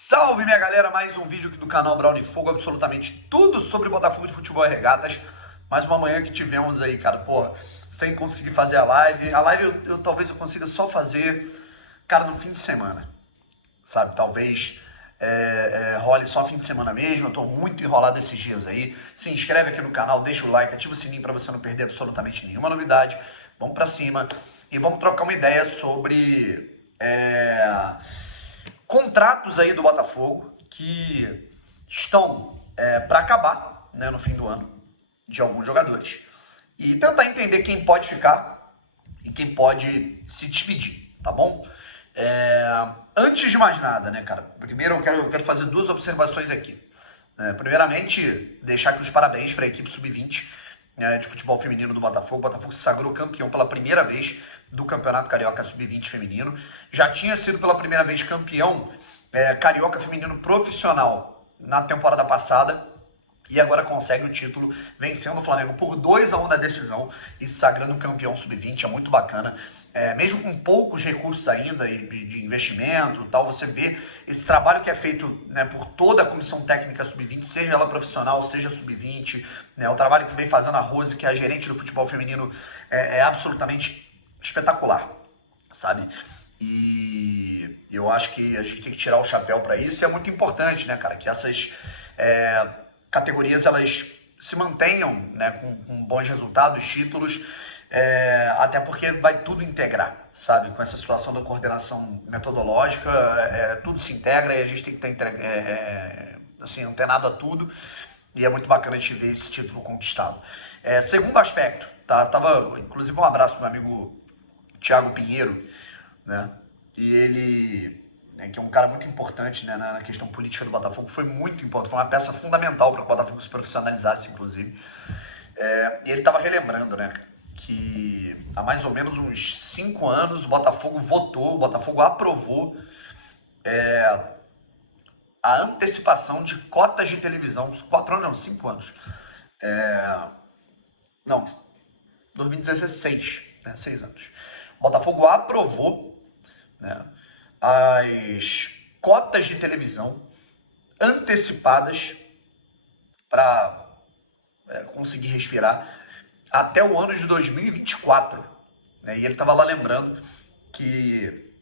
Salve minha galera, mais um vídeo aqui do canal Brown Fogo, absolutamente tudo sobre Botafogo de Futebol e Regatas. Mais uma manhã que tivemos aí, cara, pô, sem conseguir fazer a live. A live talvez eu consiga só fazer, cara, no fim de semana, sabe? Talvez role só fim de semana mesmo, eu tô muito enrolado esses dias aí. Se inscreve aqui no canal, deixa o like, ativa o sininho pra você não perder absolutamente nenhuma novidade. Vamos pra cima e vamos trocar uma ideia sobre contratos aí do Botafogo que estão para acabar, né, no fim do ano, de alguns jogadores. E tentar entender quem pode ficar e quem pode se despedir, tá bom? Antes de mais nada, né, cara? Primeiro eu quero fazer duas observações aqui. Primeiramente, deixar aqui os parabéns para a equipe sub-20 de futebol feminino do Botafogo. O Botafogo se sagrou campeão pela primeira vez do Campeonato Carioca Sub-20 feminino. Já tinha sido pela primeira vez campeão carioca feminino profissional na temporada passada. E agora consegue o título, vencendo o Flamengo por 2-1 na decisão e se sagrando campeão sub-20, é muito bacana. Mesmo com poucos recursos ainda de investimento e tal, você vê esse trabalho que é feito, né, por toda a comissão técnica sub-20, seja ela profissional, seja sub-20, né, o trabalho que vem fazendo a Rose, que é a gerente do futebol feminino, é absolutamente espetacular, sabe? E eu acho que a gente tem que tirar o chapéu para isso, e é muito importante, né, cara, que essas categorias elas se mantenham, né, com bons resultados, títulos, até porque vai tudo integrar, sabe? Com essa situação da coordenação metodológica, tudo se integra e a gente tem que estar assim, antenado a tudo, e é muito bacana a gente ver esse título conquistado. Segundo aspecto, tá? Inclusive um abraço pro meu amigo Thiago Pinheiro, né? E ele, que é um cara muito importante, né, na questão política do Botafogo, foi muito importante, foi uma peça fundamental para que o Botafogo se profissionalizasse, inclusive. E ele estava relembrando, né, que há mais ou menos uns 5 anos o Botafogo aprovou a antecipação de cotas de televisão, 4 anos não, 5 anos. Não, 2016, né, 6 anos. O Botafogo aprovou, né, as cotas de televisão antecipadas para conseguir respirar até o ano de 2024. Né? E ele estava lá lembrando que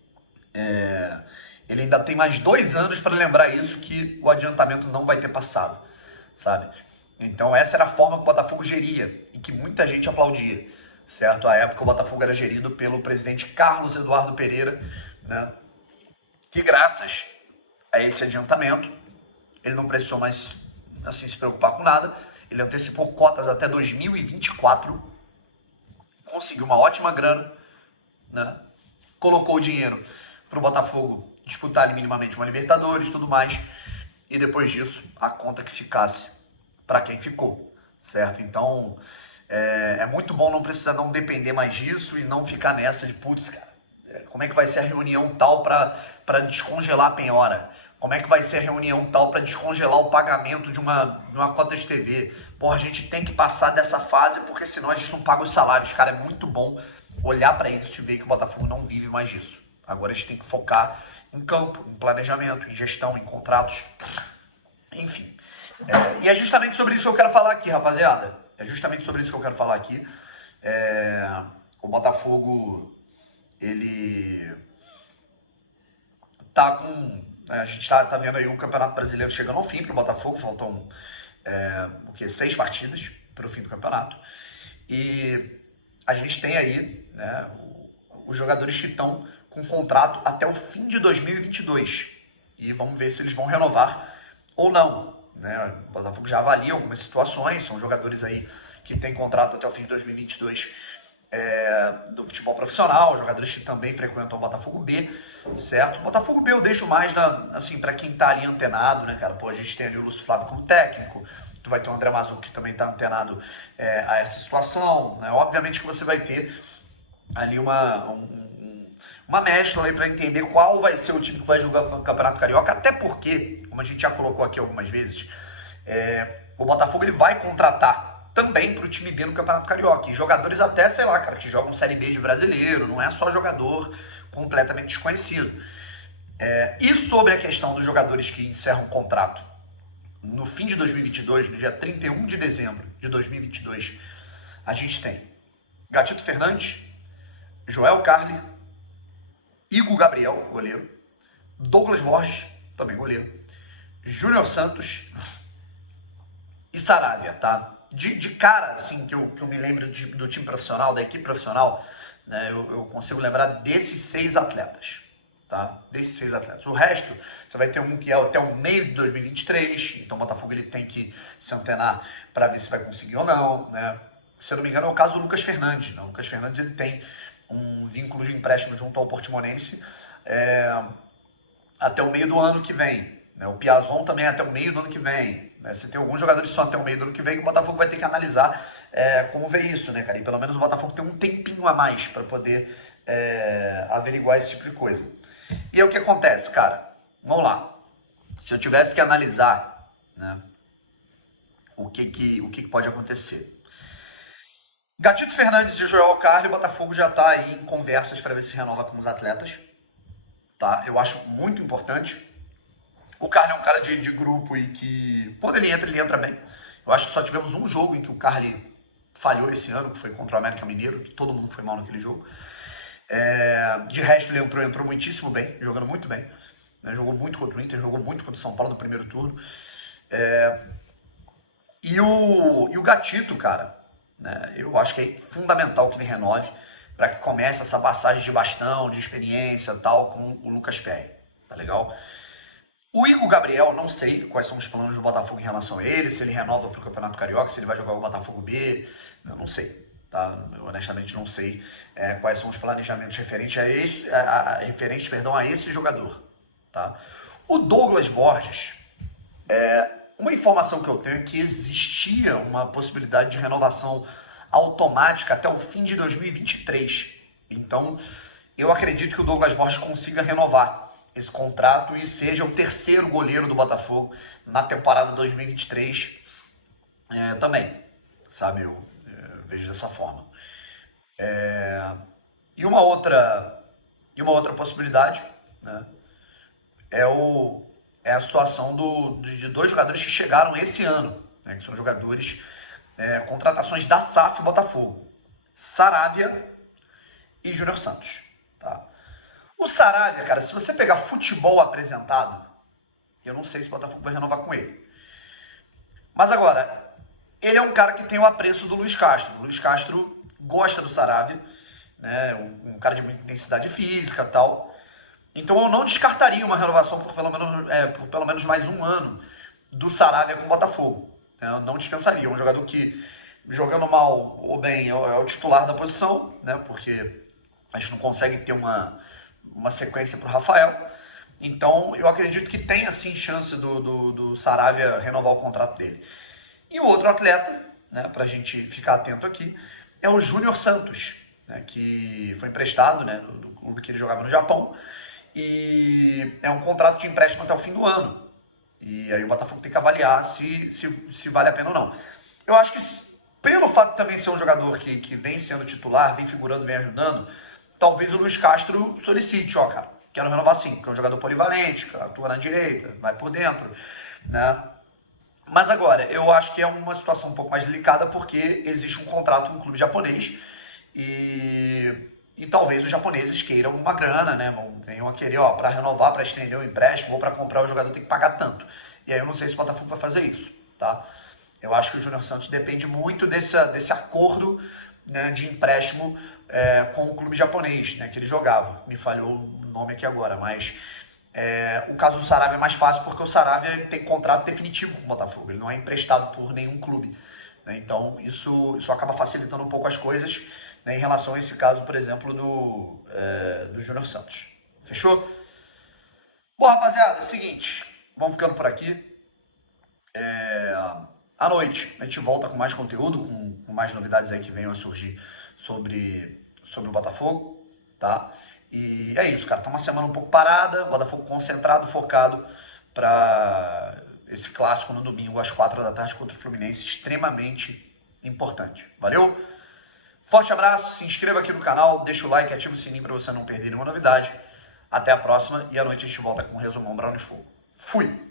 ele ainda tem mais 2 anos para lembrar isso, que o adiantamento não vai ter passado, sabe? Então essa era a forma que o Botafogo geria e que muita gente aplaudia, certo? À época o Botafogo era gerido pelo presidente Carlos Eduardo Pereira, né? Que graças a esse adiantamento, ele não precisou mais assim, se preocupar com nada, ele antecipou cotas até 2024, conseguiu uma ótima grana, né? Colocou o dinheiro para o Botafogo disputar minimamente uma Libertadores e tudo mais, e depois disso, a conta que ficasse para quem ficou, certo? Então, é muito bom não precisar, não depender mais disso e não ficar nessa de, putz, cara, como é que vai ser a reunião tal para descongelar a penhora? Como é que vai ser a reunião tal para descongelar o pagamento de uma cota de TV? Porra, a gente tem que passar dessa fase, porque senão a gente não paga os salários. Cara, é muito bom olhar para isso e ver que o Botafogo não vive mais disso. Agora a gente tem que focar em campo, em planejamento, em gestão, em contratos, enfim. E é justamente sobre isso que eu quero falar aqui, rapaziada. É justamente sobre isso que eu quero falar aqui. O Botafogo, ele tá com... A gente tá vendo aí o Campeonato Brasileiro chegando ao fim para o Botafogo. Faltam 6 partidas para o fim do campeonato. E a gente tem aí, né, os jogadores que estão com contrato até o fim de 2022. E vamos ver se eles vão renovar ou não. Né? O Botafogo já avalia algumas situações. São jogadores aí que têm contrato até o fim de 2022 do futebol profissional, jogadores que também frequentam o Botafogo B, certo? O Botafogo B eu deixo mais assim, para quem tá ali antenado, né, cara? Pô, a gente tem ali o Lúcio Flávio como técnico, tu vai ter o André Mazzucchi que também tá antenado a essa situação, né? Obviamente que você vai ter ali uma mescla aí para entender qual vai ser o time que vai jogar o Campeonato Carioca, até porque, como a gente já colocou aqui algumas vezes, o Botafogo ele vai contratar também para o time B no Campeonato Carioca. E jogadores até, sei lá, cara, que jogam Série B de brasileiro, não é só jogador completamente desconhecido. E sobre a questão dos jogadores que encerram o contrato no fim de 2022, no dia 31 de dezembro de 2022, a gente tem Gatito Fernandes, Joel Carli, Igor Gabriel, goleiro, Douglas Borges, também goleiro, Júnior Santos e Saravia, tá? De cara, assim, que eu me lembro do time profissional, da equipe profissional, né, eu consigo lembrar desses 6 atletas, tá? Desses 6 atletas. O resto, você vai ter um que é até o meio de 2023, então o Botafogo ele tem que se antenar para ver se vai conseguir ou não, né? Se eu não me engano, é o caso do Lucas Fernandes, né? O Lucas Fernandes ele tem um vínculo de empréstimo junto ao Portimonense até o meio do ano que vem. Né? O Piazon também até o meio do ano que vem. Né? Se tem alguns jogadores só até o meio do ano que vem, o Botafogo vai ter que analisar como ver isso, né, cara? E pelo menos o Botafogo tem um tempinho a mais para poder averiguar esse tipo de coisa. E aí o que acontece, cara? Vamos lá. Se eu tivesse que analisar, né, o que pode acontecer. Gatito Fernandes e Joel Carli, o Botafogo já está aí em conversas para ver se renova com os atletas. Tá? Eu acho muito importante. O Carli é um cara de grupo e que, quando ele entra bem. Eu acho que só tivemos um jogo em que o Carli falhou esse ano, que foi contra o América Mineiro, que todo mundo foi mal naquele jogo. De resto, ele entrou muitíssimo bem, jogando muito bem. Né? Jogou muito contra o Inter, jogou muito contra o São Paulo no primeiro turno. E o Gatito, cara, né? Eu acho que é fundamental que ele renove para que comece essa passagem de bastão, de experiência e tal com o Lucas Perry, tá legal? O Igor Gabriel, não sei quais são os planos do Botafogo em relação a ele, se ele renova para o Campeonato Carioca, se ele vai jogar o Botafogo B, eu não sei, tá? Eu honestamente não sei quais são os planejamentos referentes a esse jogador, tá? O Douglas Borges, uma informação que eu tenho é que existia uma possibilidade de renovação automática até o fim de 2023. Então, eu acredito que o Douglas Borges consiga renovar esse contrato e seja o terceiro goleiro do Botafogo na temporada 2023 também, sabe? Eu vejo dessa forma. E uma outra possibilidade, né, é a situação de 2 jogadores que chegaram esse ano, né, que são jogadores, contratações da SAF Botafogo, Saravia e Júnior Santos. Tá? O Saravia, cara, se você pegar futebol apresentado, eu não sei se o Botafogo vai renovar com ele. Mas agora, ele é um cara que tem o apreço do Luiz Castro. O Luiz Castro gosta do Saravia, né, um cara de muita intensidade física e tal. Então eu não descartaria uma renovação por pelo menos mais um ano do Saravia com o Botafogo. Eu não dispensaria. É um jogador que, jogando mal ou bem, é o titular da posição, né? Porque a gente não consegue ter uma sequência para o Rafael. Então eu acredito que tem assim chance do Saravia renovar o contrato dele. E o outro atleta, né, para a gente ficar atento aqui, é o Júnior Santos, né, que foi emprestado, né, do clube que ele jogava no Japão. E é um contrato de empréstimo até o fim do ano. E aí o Botafogo tem que avaliar se vale a pena ou não. Eu acho que, pelo fato de também ser um jogador que vem sendo titular, vem figurando, vem ajudando, talvez o Luiz Castro solicite, ó, cara, quero renovar sim, porque é um jogador polivalente, atua na direita, vai por dentro, né? Mas agora, eu acho que é uma situação um pouco mais delicada porque existe um contrato com um clube japonês e talvez os japoneses queiram uma grana, né? Venham a querer, ó, para renovar, para estender o empréstimo ou para comprar o jogador tem que pagar tanto. E aí eu não sei se o Botafogo vai fazer isso, tá? Eu acho que o Júnior Santos depende muito desse acordo, né, de empréstimo com o clube japonês, né, que ele jogava. Me falhou o nome aqui agora, mas o caso do Saravia é mais fácil porque o Saravia ele tem contrato definitivo com o Botafogo. Ele não é emprestado por nenhum clube. Né? Então isso acaba facilitando um pouco as coisas, né, em relação a esse caso, por exemplo, do Júnior Santos. Fechou? Bom, rapaziada, é o seguinte, vamos ficando por aqui. À noite a gente volta com mais conteúdo, com mais novidades aí que venham a surgir sobre o Botafogo, tá? E é isso, cara, tá uma semana um pouco parada, o Botafogo concentrado, focado para esse clássico no domingo às 4 da tarde contra o Fluminense, extremamente importante. Valeu? Forte abraço, se inscreva aqui no canal, deixa o like, ativa o sininho para você não perder nenhuma novidade. Até a próxima e à noite a gente volta com um resumão Brown e Fogo. Fui!